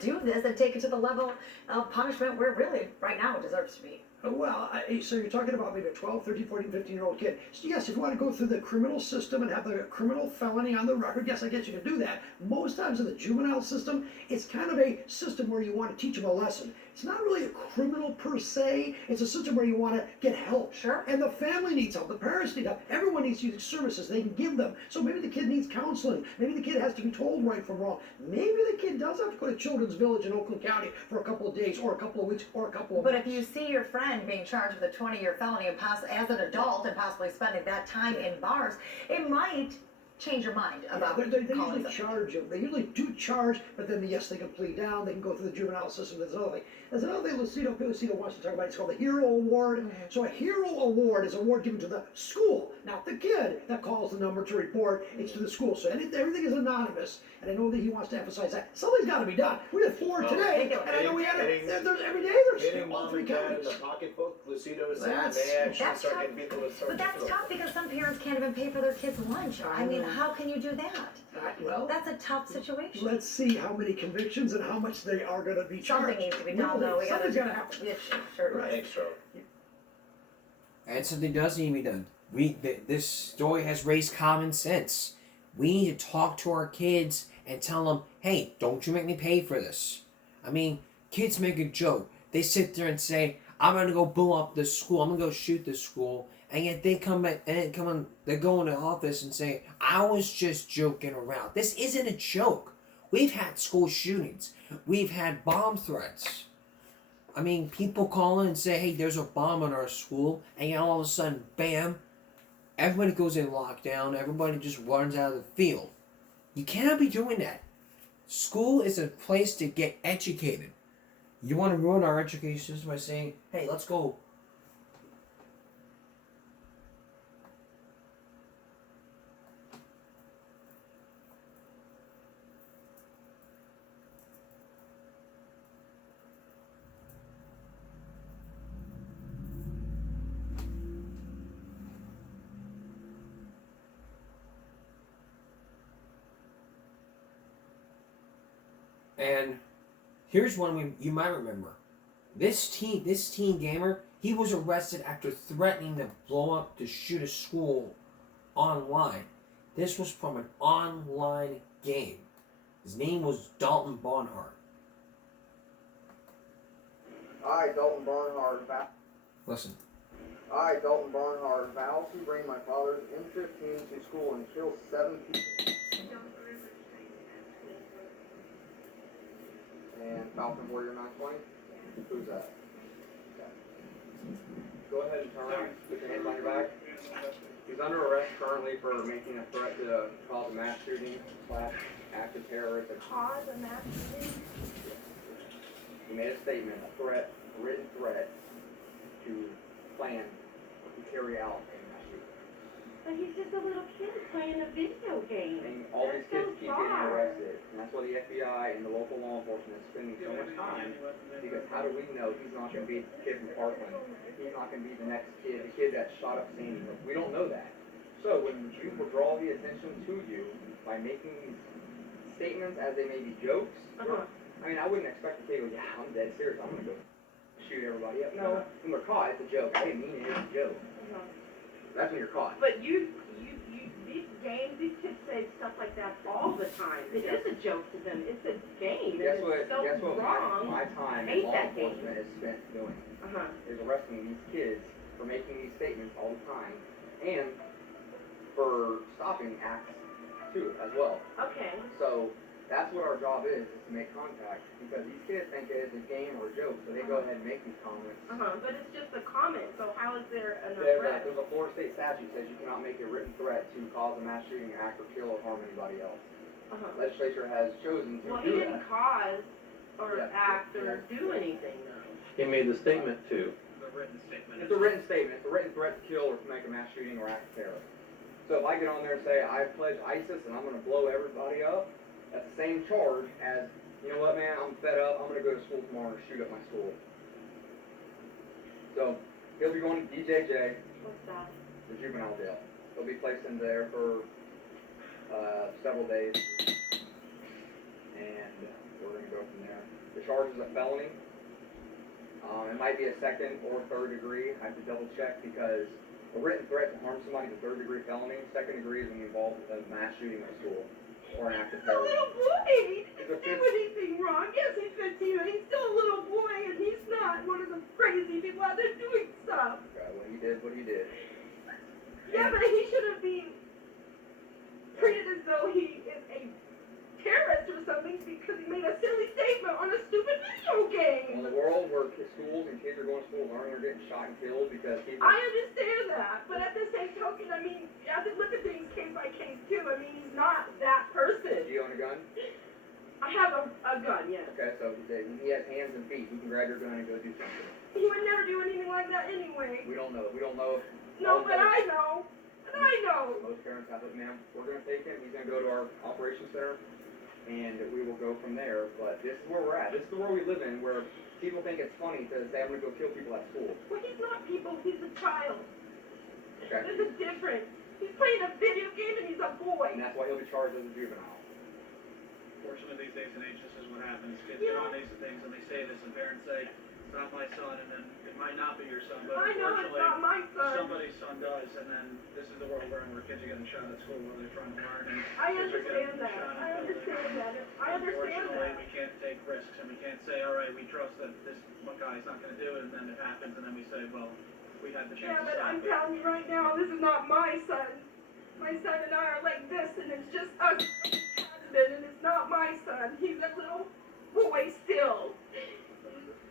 do this and take it to the level of punishment where really right now it deserves to be. Well, so you're talking about maybe a 12, 13, 14, 15-year-old kid. So yes, if you want to go through the criminal system and have the criminal felony on the record, yes, I guess you can do that. Most times in the juvenile system, it's kind of a system where you want to teach them a lesson. It's not really a criminal per se. It's a system where you want to get help. Sure. And the family needs help. The parents need help. Everyone needs these services. They can give them. So maybe the kid needs counseling. Maybe the kid has to be told right from wrong. Maybe the kid does have to go to Children's Village in Oakland County for a couple of days or a couple of weeks or a couple of But months. if you see your friend being charged with a 20-year felony and as an adult and possibly spending that time in bars, it might change your mind about They calling usually them. charge them. They usually do charge, but then yes, they can plead down. They can go through the juvenile system. There's another thing. There's another thing Lucido wants to talk about. It's called the Hero Award. Mm-hmm. So a Hero Award is an award given to the school, not the kid that calls the number to report. It's to the school. So everything is anonymous. And I know that he wants to emphasize that. Something's got to be done. We had 4 today, and I know we had it. There's every day there's Hitting all mom 3 and dad in counties. the pocketbook, Lucido is saying That's- they actually that's start tough. getting people to start But that's to tough because some parents can't even pay for their kids' lunch. I mean, how can you do that? Well, That's a tough situation. let's see how many convictions and how much they are going to be charged. Something needs to be done, though. Something's going to happen. Yeah, sure. Right. Thanks, Charlie. And something does need to be done. This story has raised common sense. We need to talk to our kids and tell them, hey, don't you make me pay for this. I mean, kids make a joke. They sit there and say, I'm going to go blow up this school. I'm going to go shoot this school. And yet they come back and they go in the office and say, I was just joking around. This isn't a joke. We've had school shootings. We've had bomb threats. I mean, people call in and say, hey, there's a bomb in our school. And yet all of a sudden, bam, everybody goes in lockdown. Everybody just runs out of the field. You cannot be doing that. School is a place to get educated. You want to ruin our education system by saying, hey, let's go. And here's one you might remember. This teen gamer, he was arrested after threatening to blow up to shoot a school online. This was from an online game. His name was Dalton Barnhart. I, Dalton Barnhart, Listen. I, Dalton Barnhart, vow to bring my father's M15 to school and kill 7 people. And Falcon Warrior 920. Who's that? Okay. Go ahead and turn around. Put your hands on your back. He's under arrest currently for making a threat to cause a mass shooting / act of terrorism. Cause a mass shooting? He made a statement, a threat, a written threat to plan to carry out a mass shooting. But he's just a little kid playing a video game. And all these kids keep getting arrested. And that's why the FBI and the local law enforcement is spending so much time, because how do we know he's not going to be the kid from Parkland? He's not going to be the next kid, the kid that shot up Sandy Hook. We don't know that. So when people draw the attention to you by making these statements as they may be jokes, I mean, I wouldn't expect the kid to go, yeah, I'm dead serious, I'm going to go shoot everybody up. No, when they're caught, it's a joke. I didn't mean it, it's a joke. That's when you're caught. But these games, these kids say stuff like that all the time. It is a joke to them. It's a game. Guess what? It's so Guess what? wrong. My time I hate in law that game. enforcement is spent doing is arresting these kids for making these statements all the time, and for stopping acts too as well. Okay. So that's what our job is to make contact, because these kids think it is a game or a joke, so they go ahead and make these comments. But it's just a comment. So how is there an There's arrest? a Florida state statute that says you cannot make a written threat to cause a mass shooting, act, or kill or harm anybody else. Legislature has chosen to Well, do he didn't that. cause or act or do anything though. He made the statement too. The written statement. It's a written statement. It's a written threat to kill or to make a mass shooting or act of terror. So if I get on there and say I pledge ISIS and I'm going to blow everybody up, that's the same charge as, you know what, man, I'm fed up. I'm going to go to school tomorrow and shoot up my school. So he'll be going to DJJ, What's that? the juvenile jail. He'll be placed in there for several days, and we're going to go from there. The charge is a felony. It might be a second or third degree. I have to double check, because a written threat to harm somebody is a third degree felony. Second degree is when you involve a mass shooting at school or an act of He's a terrorism. little boy. He didn't do anything wrong. Yes, he's 15, but he's still a little boy, and he's not one of the crazy people out there doing stuff. Okay, well, he did what he did. Yeah, but he shouldn't be treated as though he is a terrorist or something because he made a silly statement on a stupid video game. In a world where schools and kids are going to school learning, they're getting shot and killed because people... I understand that, but at the same token, I mean, you have to look at things case by case too. I mean, he's not that person. Do you own a gun? I have a gun, yes. Okay, so he has hands and feet. He can grab your gun and go do something. He would never do anything like that anyway. We don't know. We don't know if... No, but I know. And I know. Most parents have it, ma'am. We're going to take him. He's going to go to our operations center, and we will go from there. But this is where we're at. This is the world we live in, where people think it's funny to say, I'm going to go kill people at school. Well, he's not people. He's a child. Okay? There's a difference. He's playing a video game and he's a boy. And that's why he'll be charged as a juvenile. Fortunately, these days and age, this is what happens. Kids get on these things and they say this, and parents say, it's not my son, and then it might not be your son, but I know it's unfortunately, not my son. somebody's son does, and then this is the world we're in, where kids are getting shot at school where they're trying to learn, and I kids are getting understand that. shot I and killed. understand that. I understand Unfortunately, that. we can't take risks, and we can't say, all right, we trust that this one guy's not going to do it, and then it happens, and then we say, well, we had the chance Yeah, to but stop I'm it. telling you right now, this is not my son. My son and I are like this, and it's just us husband, and it's not my son. He's a little boy still.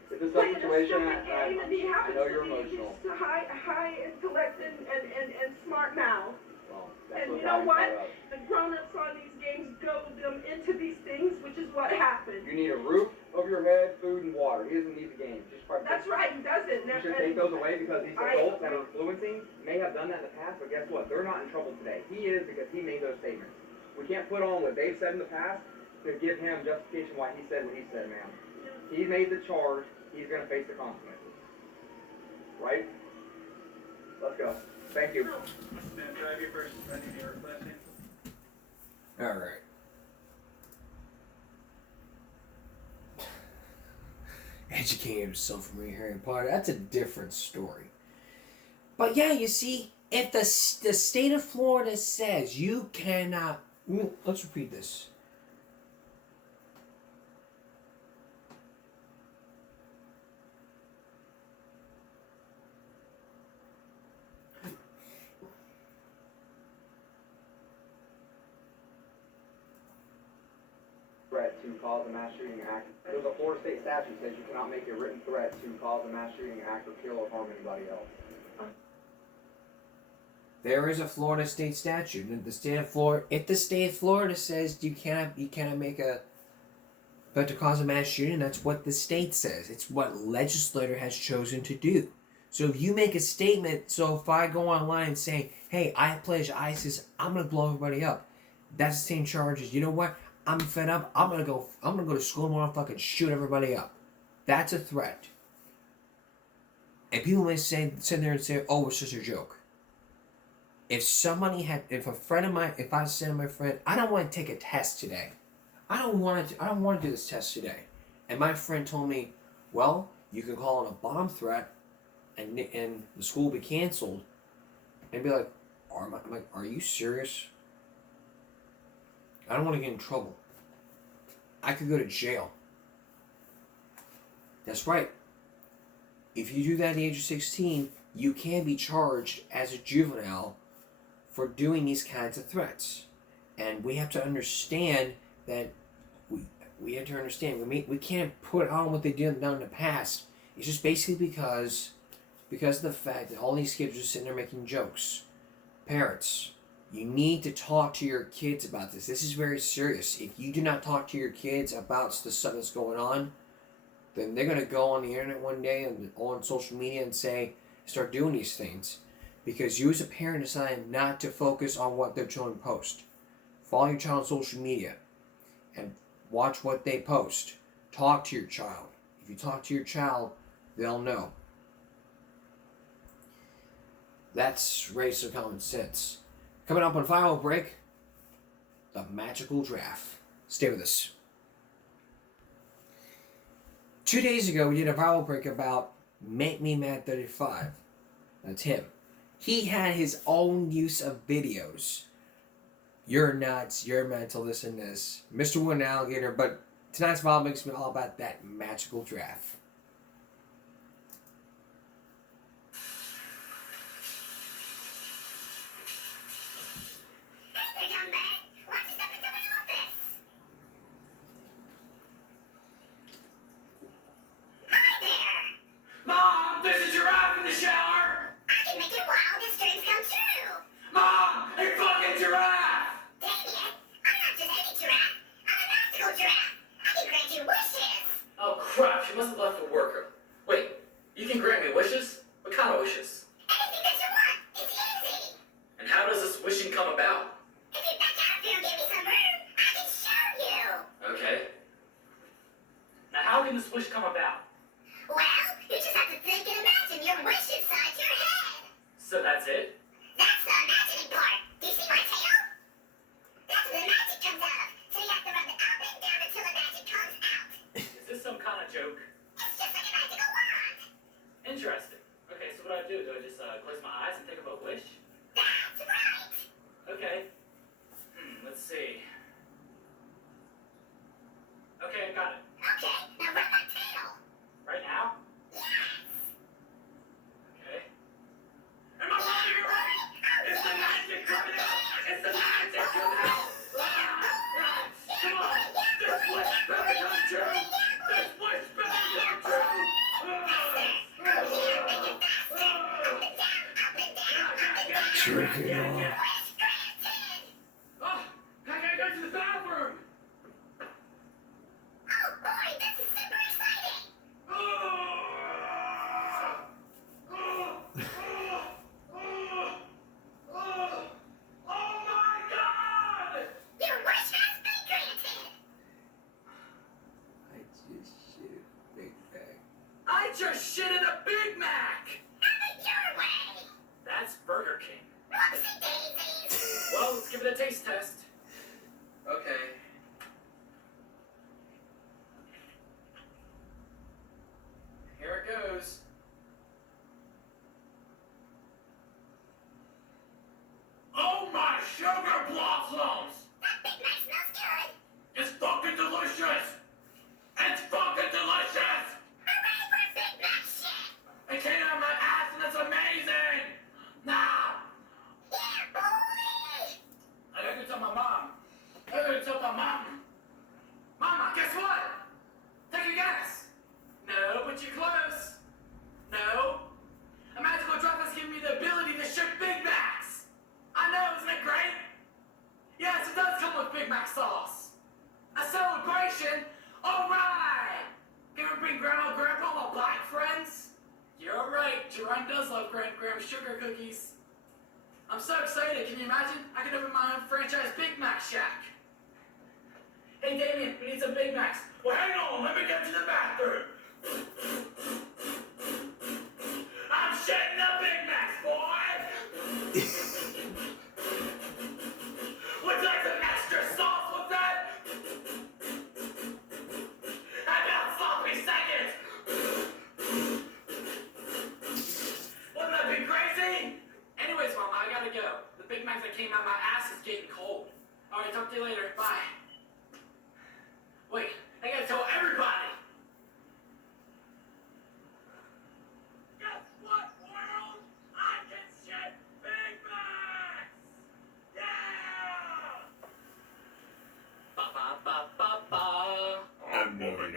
It's a Playing situation, a stupid game, and he I happens know to you're be emotional. just high intellect and smart mouth. Well, that's And what you know got him what? caught up. The grown-ups on these games goad them into these things, which is what happened. You need a roof over your head, food, and water. He doesn't need the game. Just That's right, he doesn't. You should take those away, because these adults that are influencing may have done that in the past, but guess what? They're not in trouble today. He is, because he made those statements. We can't put on what they've said in the past to give him justification why he said what he said, ma'am. He made the charge. He's going to face the consequences. Right? Let's go. Thank you. Man, drive your first, I need your last name. Alright. Educating himself from reading Harry Potter, that's a different story. But yeah, you see, if the state of Florida says you cannot... Let's repeat this. Threat to cause a mass shooting act. There's a Florida state statute that says you cannot make a written threat to cause a mass shooting act or kill or harm anybody else. There is a Florida state statute. If the state of Florida says you cannot make a but to cause a mass shooting, that's what the state says. It's what legislator has chosen to do. So if you make a statement, so if I go online and say, hey, I pledge ISIS, I'm gonna blow everybody up, that's the same charge as, you know what? I'm fed up. I'm gonna go to school tomorrow and fucking shoot everybody up. That's a threat. And people may sit there and say, oh, it's just a joke. If a friend of mine, if I said to my friend, I don't want to take a test today. I don't want to do this test today. And my friend told me, well, you can call it a bomb threat and the school will be canceled. And be like, are you serious? I don't want to get in trouble. I could go to jail. That's right. If you do that at the age of 16, you can be charged as a juvenile for doing these kinds of threats. And we have to understand that we have to understand we can't put on what they did in the past. It's just basically because of the fact that all these kids are just sitting there making jokes. Parents, you need to talk to your kids about this. This is very serious. If you do not talk to your kids about the stuff that's going on, then they're going to go on the internet one day and on social media and start doing these things. Because you as a parent decide not to focus on what their children post. Follow your child on social media and watch what they post. Talk to your child. If you talk to your child, they'll know. That's race of common sense. Coming up on final break, the magical draft. Stay with us. 2 days ago, we did a viral break about Make Me Mad 35. That's him. He had his own use of videos. You're nuts, you're mental, this and this. Mr. Wooden Alligator, but tonight's viral makes me all about that magical draft. Mom, there's a giraffe in the shower! I can make your wildest dreams come true! Mom, a fucking giraffe! Dang it! I'm not just any giraffe. I'm a magical giraffe. I can grant you wishes! Oh crap, she must have left a worker. Wait, you can grant me wishes? What kind of wishes? Anything that you want. It's easy! And how does this wishing come about? If you back out here and give me some room, I can show you! Okay. Now how can this wish come about? Well, you just have to think and imagine your wish inside your head. So that's it? That's the imagining part. Do you see my tail? That's where the magic comes out of. So you have to rub it up and down until the magic comes out. Is this some kind of joke? It's just like a magical wand. Interesting. Okay, so what do? Do I just close my eyes and think of a wish? That's right. Okay. Let's see. Okay, I got it. Okay, now rub that tail. Right now? Yes. Okay. Am I wrong here, right? It's the magic coming out! It's the magic coming out! Come on! This wish better come true! This wish better come true! Jerking off. Oh, I gotta go to the bathroom! Oh boy, this is super exciting. Oh my God! Your wish has been granted. I just shit in a Big Mac! Have it your way. That's Burger King. Whoopsie daisies. Well, let's give it a taste test. Okay. Here it goes. Oh my sugar blossoms! That Big Mac smells good. It's fucking delicious! It's fucking delicious! Hooray for Big Mac shit. It came out of my ass and it's amazing! Now! Yeah, boy. I gotta go tell my mom. I gotta tell my mom. Mama, guess what? Take a guess. No, but you're close. No. A magical drop has given me the ability to ship Big Macs. I know, isn't it great? Yes, it does come with Big Mac sauce. A celebration? All right. Can we bring Grandma and Grandpa my black friends? You're right. Jerome does love Graham sugar cookies. I'm so excited. Can you imagine? I can open my own franchise Big Mac Shack. some Big Macs. Well, hang on, let me get to the bathroom. I'm shitting the Big Macs, boy. Would you like some extra sauce with that? How about sloppy seconds? Wouldn't that be crazy? Anyways, Mom, I gotta go. The Big Mac that came out my ass is getting cold. Alright, talk to you later. Bye. Wait, I gotta tell everybody! Guess what, world? I can shit Big Macs! Yeah! Ba-ba-ba-ba-ba. I'm loving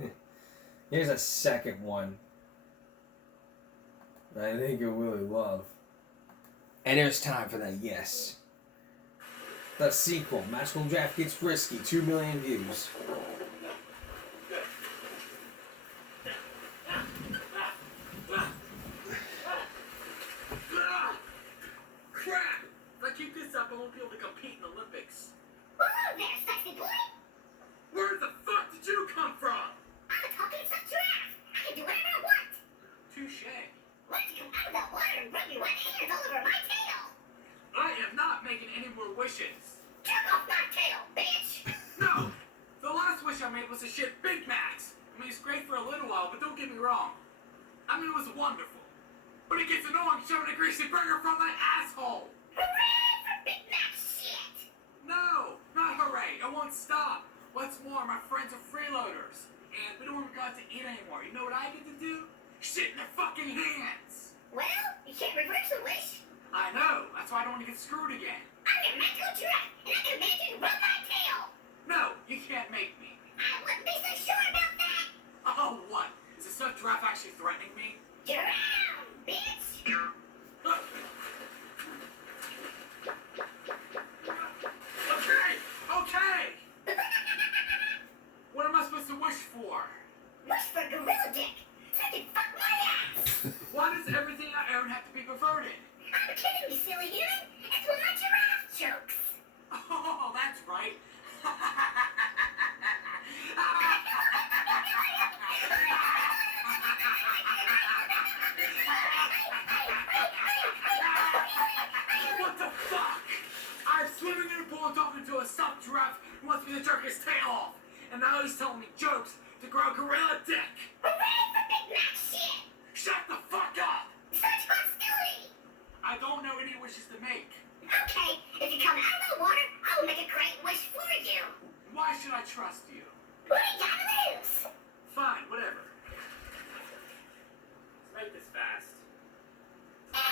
it. Here's a second one that I think you'll really love. And there's time for that, yes. The sequel, Magical Draft Gets Risky, 2 million views. Crap! If I keep this up, I won't be able to compete in the Olympics. Whoa there, sexy boy! Where the fuck did you come from? I'm a talking stuffed giraffe. I can do whatever I want. Touche. Why don't you come out of that water and rub your wet hands all over my tail? I am not making any more wishes. Jerk off my tail, bitch! No! The last wish I made was to shit Big Macs. I mean, it's great for a little while, but don't get me wrong. I mean, it was wonderful. But it gets annoying shoving a greasy burger from my asshole. Hooray for Big Mac shit! No, not hooray. I won't stop. What's more, my friends are freeloaders. And we don't even got to eat anymore. You know what I get to do? Shit in their fucking hands. Well, you can't reverse a wish. I know. That's why I don't want to get screwed again. I'm your magical giraffe, and I command you to rub my tail. No, you can't make me. I wouldn't be so sure about that. Oh, what? Is the stuffed giraffe actually threatening me? Giraffe, bitch! Okay! What am I supposed to wish for? Wish for gorilla dick, so I can fuck my ass. Why does everything I own have to be perverted? I'm kidding, you silly human. It's one of my giraffe jokes. Oh, that's right. What the fuck? I'm swimming in a pool and talking to a stuffed giraffe who wants me to jerk his tail off. And now he's telling me jokes to grow gorilla dick. Hooray for Big Mac shit! Shut the fuck up! Such hostility! I don't know any wishes to make. Okay, if you come out of the water, I will make a great wish for you. Why should I trust you? What do you gotta lose? Fine, whatever. Let's make this fast. Oh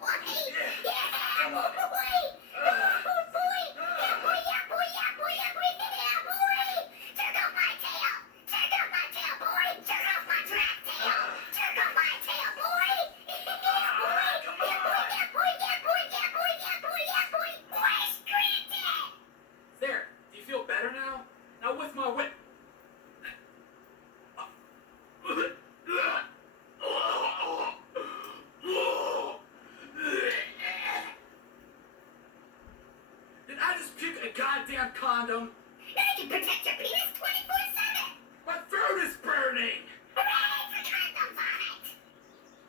boy! Yeah, boy! Oh boy! Yeah, boy! Yeah, boy! Yeah, boy! Yeah, boy! Yeah, boy! Yeah, boy! Jerk off my tail! Jerk off my tail, boy! Jerk off my giraffe tail! Jerk off my tail, boy! Yeah, boy! Yeah, boy! Yeah, boy! Yeah, boy! Yeah, boy! Yeah, boy! Yeah, boy! Wish granted! There, do you feel better now? Now with my whip. Did I just puke a goddamn condom? Now you can protect your penis 24/7! My throat is burning! Hooray for condom vomit!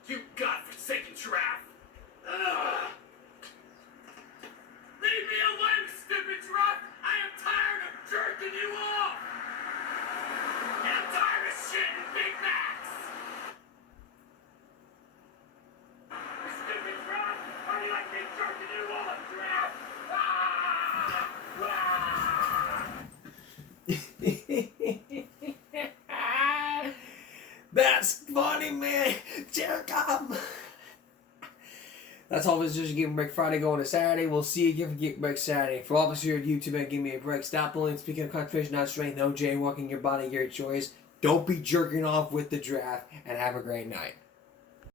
You godforsaken giraffe! Ugh. Leave me alone, stupid giraffe! I am tired of jerking you off! And I'm tired of shitting Big Macs! Stupid giraffe! How do you like me jerking you off, giraffe? That's funny, man. Jerk off. That's all this is. Give me a break Friday going to Saturday. We'll see you again for Get Break Saturday. For all of us here at YouTube, and give me a break. Stop bullying. Speaking of concentration, not strength. No jaywalking your body, your choice. Don't be jerking off with the draft. And have a great night.